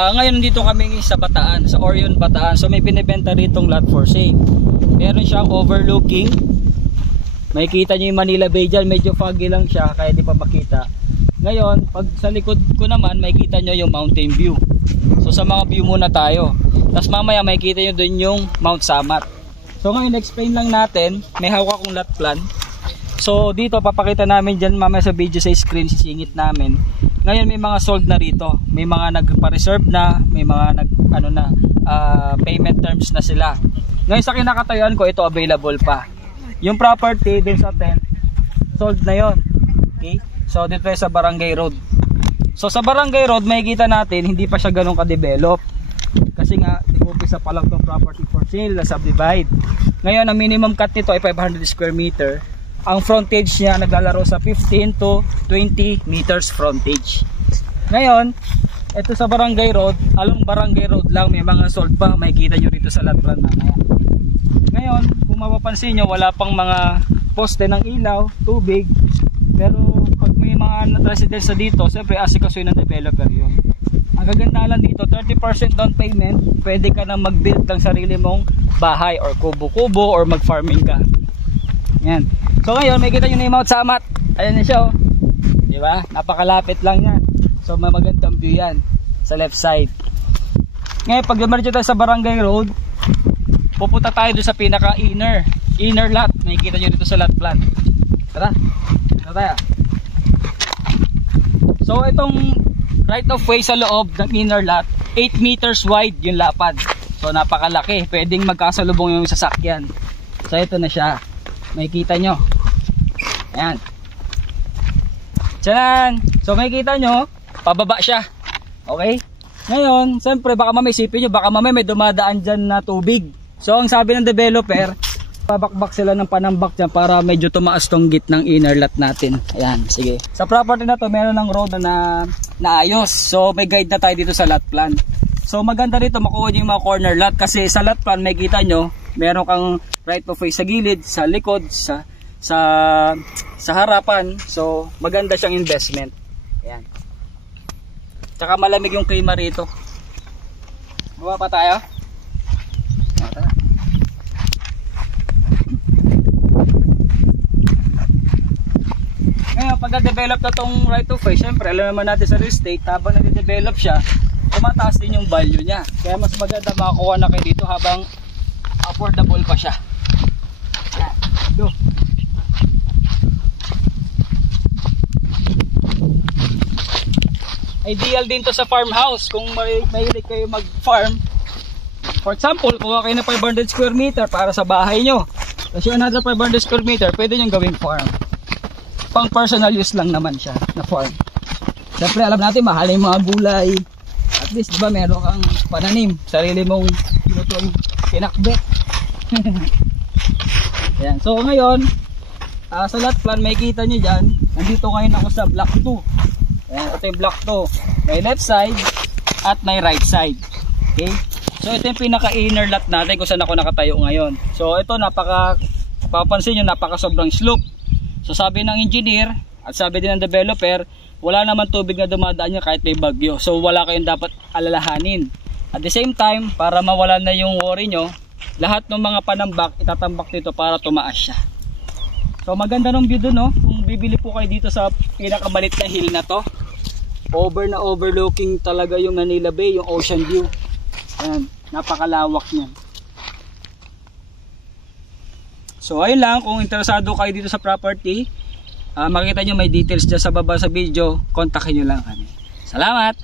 Ngayon nandito kami sa Bataan, sa Orion Bataan. So may binibenta ritong lot for sale. Meron siyang overlooking. Makikita nyo yung Manila Bay dyan. Medyo foggy lang siya kaya di pa makita. Ngayon pag sa likod ko naman makikita nyo yung mountain view. So sa mga view muna tayo. Tapos mamaya makikita nyo dun yung Mount Samat. So ngayon explain lang natin. May hawak akong lot plan. So dito papakita namin dyan mamaya sa video sa screen, sisingit namin. Ngayon may mga sold na rito. May mga nagpa-reserve na, may mga payment terms na sila. Ngayon sa kinakatayuan ko ito available pa. Yung property din sa tent sold na yon. Okay? So dito sa Barangay Road. So sa Barangay Road makikita natin hindi pa siya ganun ka-develop. Kasi nga nag-umpisa pa lang tong property for sale na subdivide. Ngayon ang minimum cut nito ay 500 square meter. Ang frontage niya naglalaro sa 15 to 20 meters frontage. Ngayon, ito sa Barangay Road, along Barangay Road lang may mga sold pa, makikita nyo rito sa lot plan mamaya. Ngayon, kung mapapansin nyo, wala pang mga poste ng ilaw, tubig. Pero pag may mga residents dito, siyempre asikasuhin ng developer yun. Ang gaganda lang dito, 30% down payment, pwede ka na mag-build ng sarili mong bahay or kubo-kubo or mag-farming ka. Yan. So ngayon, makikita nyo na yung Mount Samat. Ayan na siya oh. Diba? Napakalapit lang yan. So magandang view yan sa left side. Ngayon, pag dumaritso tayo sa Barangay Road, pupunta tayo doon sa pinaka inner lot. Makikita nyo dito sa lot plan. Tara. Tara tayo. So itong right of way sa loob ng inner lot, 8 meters wide yung lapad. So napakalaki. Pwedeng magkasalubong yung sasakyan. So ito na siya. Makikita nyo. Ayan. Tiyan. So makikita nyo, pababa siya. Okay? Ngayon, siyempre baka mamay isipin nyo, baka mamay may dumadaan dyan na tubig. So ang sabi ng developer, pabakbak sila ng panambak dyan para medyo tumaas tong git ng inner lot natin. Ayan, sige. Sa property na to, meron ng road na naayos. So may guide na tayo dito sa lot plan. So maganda rito makuha nyo yung mga corner lot kasi sa lot plan makikita nyo, meron kang right of way sa gilid, sa likod, sa harapan. So maganda siyang investment. Ayan. Tsaka malamig yung klima rito. Baba pa tayo. Tara. Ngayon pag na-develop na tong right of way, syempre alam naman natin sa real estate, habang na-develop siya, tumataas din yung value niya. Kaya mas maganda makakuha na kayo dito habang affordable pa siya. Yan. Go. Ideal din to sa farmhouse kung mahilig kayo mag-farm. For example, kuha kayo ng 500 square meter para sa bahay nyo. Kasi another 500 square meter, pwede nyo gawing farm. Pang personal use lang naman siya na farm. Siyempre alam natin mahal yung mga gulay. At least diba meron kang pananim, sarili mong lutong pinakbet. Ayan. So ngayon sa lot plan makikita nyo dyan, nandito ngayon ako sa block 2. Ayan, ito yung block 2. May left side at may right side. Okay. So ito yung pinaka inner lot natin kung saan ako nakatayo ngayon. So ito papansin nyo napaka sobrang slope. So sabi ng engineer at sabi din ng developer, wala naman tubig na dumadaan niya kahit may bagyo. So wala kayong dapat alalahanin. At the same time, para mawala na yung worry nyo, lahat ng mga panambak itatambak dito para tumaas siya. So maganda ng view dun, no? Kung bibili po kayo dito sa pinakamalit na hill na to, overlooking talaga yung Manila Bay, yung ocean view. Ayan, napakalawak niyan. So ayun lang, kung interesado kayo dito sa property, makikita nyo may details dyan sa baba sa video, kontakin nyo lang kami. Salamat!